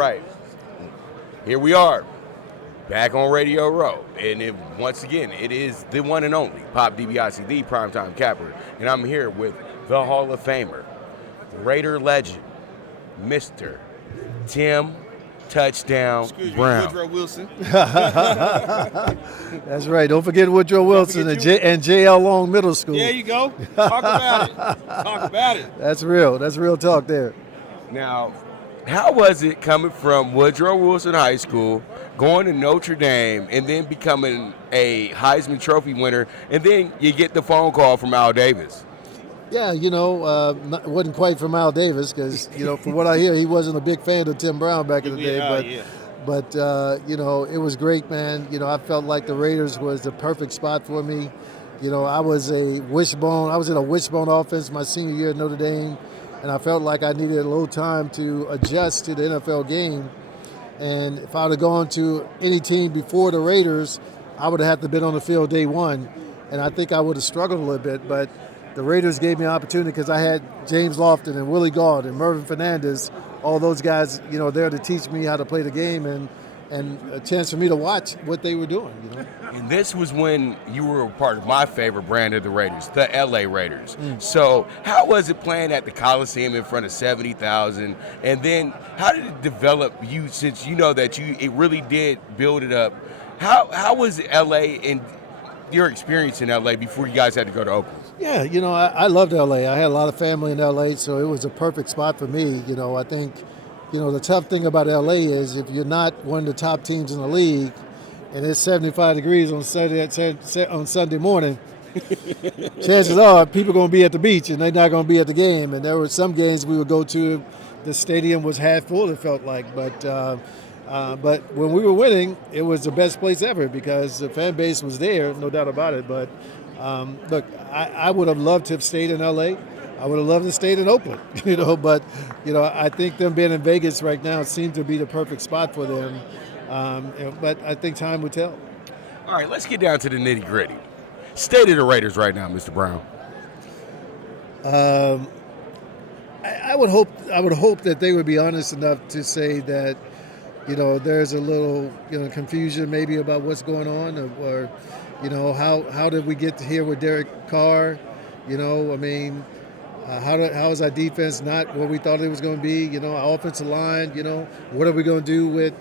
right. Here we are, back on Radio Row. And once again, it is the one and only Pop DiBiase, the primetime capper. And I'm here with the Hall of Famer, Raider legend, Mr. Tim Touchdown Brown. Woodrow Wilson. That's right. Don't forget Woodrow Wilson and JL Long Middle School. There you go. Talk about it. Talk about it. That's real. That's real talk there. Now, how was it coming from Woodrow Wilson High School, going to Notre Dame, and then becoming a Heisman Trophy winner, and then you get the phone call from Al Davis? Yeah, it wasn't quite from Al Davis because, from what I hear, he wasn't a big fan of Tim Brown back in the day. But it was great, man. I felt like the Raiders was the perfect spot for me. I was in a wishbone offense my senior year at Notre Dame, and I felt like I needed a little time to adjust to the NFL game. And if I would have gone to any team before the Raiders, I would have had to been on the field day one, and I think I would have struggled a little bit. But the Raiders gave me an opportunity because I had James Lofton and Willie Gauld and Mervyn Fernandez, all those guys, there to teach me how to play the game and a chance for me to watch what they were doing. And this was when you were a part of my favorite brand of the Raiders, the LA Raiders. So how was it playing at the Coliseum in front of 70,000? And then how did it develop you, since you know that it really did build it up? How was LA and your experience in LA before you guys had to go to Oakland? Yeah, I loved LA. I had a lot of family in LA, so it was a perfect spot for me. I think, the tough thing about LA is if you're not one of the top teams in the league and it's 75 degrees on Sunday morning, chances are people are going to be at the beach and they're not going to be at the game. And there were some games we would go to, the stadium was half full, it felt like. But when we were winning, it was the best place ever because the fan base was there, no doubt about it. But look, I would have loved to have stayed in LA. I would have loved to stay in Oakland, but, I think them being in Vegas right now seemed to be the perfect spot for them. But I think time will tell. All right, let's get down to the nitty gritty. State of the Raiders right now, Mr. Brown. I would hope that they would be honest enough to say that, there's a little, confusion maybe about what's going on or how did we get to here with Derek Carr? How is our defense not what we thought it was going to be? Our offensive line, what are we going to do with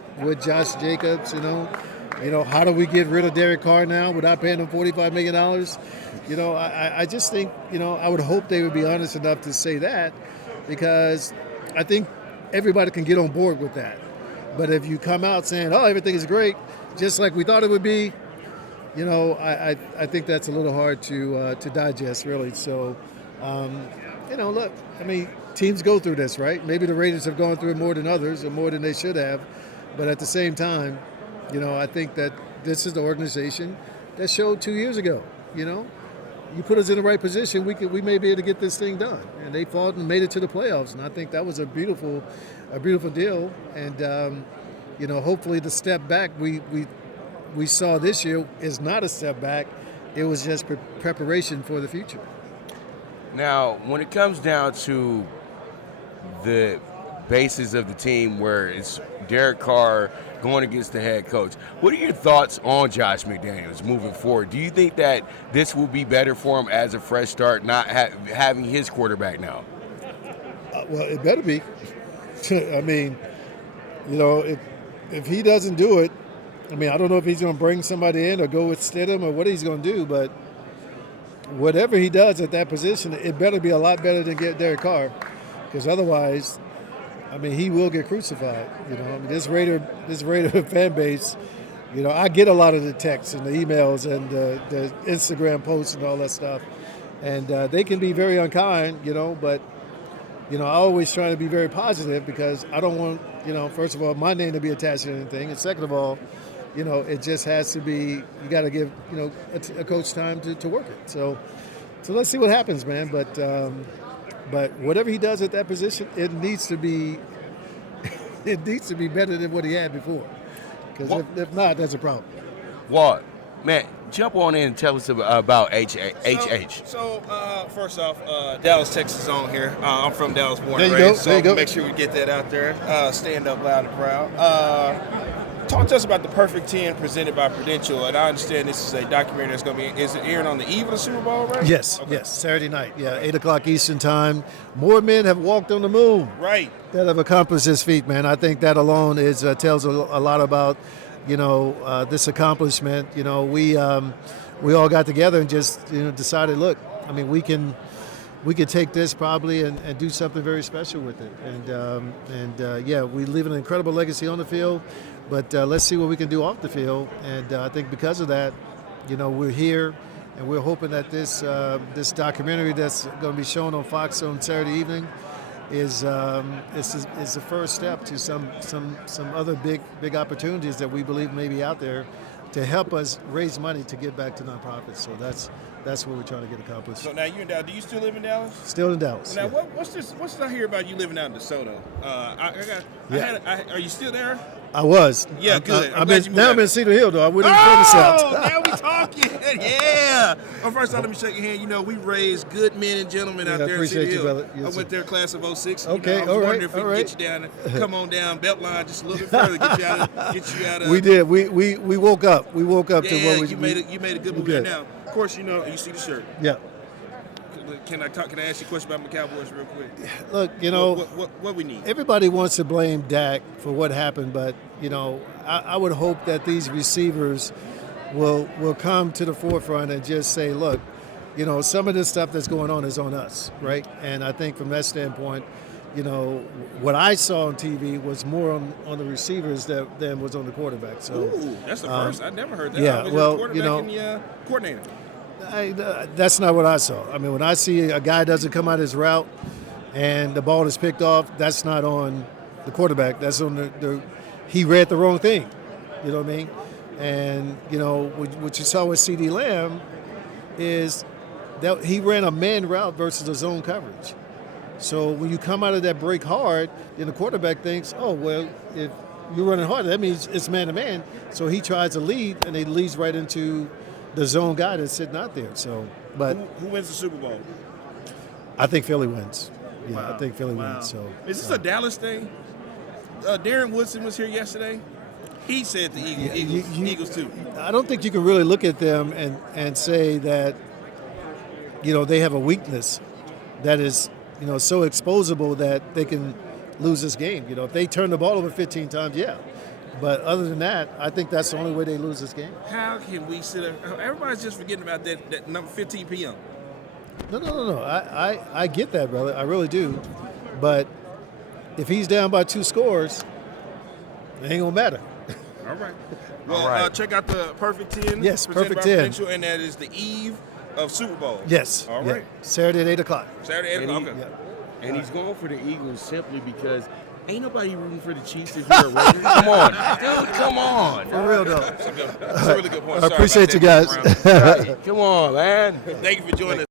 Josh Jacobs? How do we get rid of Derek Carr now without paying him $45 million? I just think, I would hope they would be honest enough to say that because I think everybody can get on board with that. But if you come out saying, oh, everything is great, just like we thought it would be, I think that's a little hard to digest, really. So, look, teams go through this, right? Maybe the Raiders have gone through it more than others or more than they should have. But at the same time, I think that this is the organization that showed 2 years ago, you put us in the right position, we may be able to get this thing done. And they fought and made it to the playoffs. And I think that was a beautiful deal. And, hopefully the step back we saw this year is not a step back. It was just preparation for the future. Now, when it comes down to the basis of the team where it's Derek Carr going against the head coach, what are your thoughts on Josh McDaniels moving forward? Do you think that this will be better for him as a fresh start, not having his quarterback now? Well, it better be. If he doesn't do it, I don't know if he's going to bring somebody in or go with Stidham or what he's going to do, but whatever he does at that position, it better be a lot better than get Derek Carr, because otherwise, he will get crucified. This Raider fan base, I get a lot of the texts and the emails and the Instagram posts and all that stuff, and they can be very unkind, but I always try to be very positive because I don't want, first of all, my name to be attached to anything, and second of all, it just has to be, you got to give, a coach time to work it. So let's see what happens, man. But whatever he does at that position, it needs to be better than what he had before. Because if not, that's a problem. WALT, man, jump on in and tell us about HH. So, first off, Dallas, Texas on here. I'm from Dallas, born and There you raised. go, there you go. Make sure we get that out there. Stand up loud and proud. Talk to us about the Perfect 10 presented by Prudential. And I understand this is a documentary that's going to be, is it airing on the eve of the Super Bowl, right? Yes, Okay. yes, Saturday night. Yeah, 8 o'clock Eastern time. More men have walked on the moon Right. that have accomplished this feat, man. I think that alone is tells a lot about, this accomplishment. We all got together and just decided, look, I mean, we can take this probably and do something very special with it. And we leave an incredible legacy on the field, but let's see what we can do off the field. And I think because of that, we're here, and we're hoping that this documentary that's going to be shown on Fox on Saturday evening is the first step to some other big opportunities that we believe may be out there to help us raise money to give back to nonprofits. So that's what we're trying to get accomplished. So now you're in Dallas. Do you still live in Dallas? Still in Dallas. Now, yeah. what's I hear about you living out in DeSoto? Are you still there? I was. Yeah, good. I'm I'm glad you moved now out. I'm in Cedar Hill, though. I wouldn't even Oh, myself. now we talking. Yeah. Well, first off, let me shake your hand. We raised good men and gentlemen out Yeah, I there in appreciate Cedar you, Hill. brother. Yes, I sir. went there class of 06. Okay, I was all right, wondering if we all could right. get you down, come on down Beltline just a little bit further, get you out of. We did. We woke up. We woke up to Yeah, what we you made a good we move there. did. Now, of course, you see the shirt. Yeah. Can I ask you a question about my Cowboys real quick? Look, What we need? everybody wants to blame Dak for what happened, but I would hope that these receivers will come to the forefront and just say, look, some of this stuff that's going on is on us, right? And I think from that standpoint, what I saw on TV was more on the receivers than was on the quarterback. So Ooh, that's the first. I never heard that. yeah, I was well, the quarterback and the coordinator. that's not what I saw. I mean, when I see a guy doesn't come out his route and the ball is picked off, that's not on the quarterback. That's on he read the wrong thing. You know what I mean? And, what you saw with CeeDee Lamb is that he ran a man route versus a zone coverage. So when you come out of that break hard, then the quarterback thinks, oh, well, if you're running hard, that means it's man-to-man. So he tries to lead, and he leads right into the zone guy that's sitting out there. So, but Who wins the Super Bowl? I think Philly wins. Yeah, Wow. I think Philly Wow. wins. So Is this a Dallas thing? Darren Woodson was here yesterday. He said the Eagles too. I don't think you can really look at them and say that, they have a weakness that is, so exposable that they can lose this game. If they turn the ball over 15 times, yeah. But other than that, I think that's the only way they lose this game. How can we sit up? Everybody's just forgetting about that number 15 p.m. No. I get that, brother. I really do. But if he's down by 2 scores, it ain't going to matter. All right. Well, All right. Check out the Perfect 10. Yes, presented Perfect by 10. Prudential, and that is the eve of Super Bowl. Yes. All yeah. right. Saturday at 8 o'clock. Saturday, 8 o'clock. And Okay. And he's going for the Eagles simply because ain't nobody rooting for the Chiefs if you're a Raiders. Come on, dude. Come on. For real, though. That's a really good point. I Sorry appreciate about you that, guys. Mr. Brown. Come on, man. Thank you for joining us.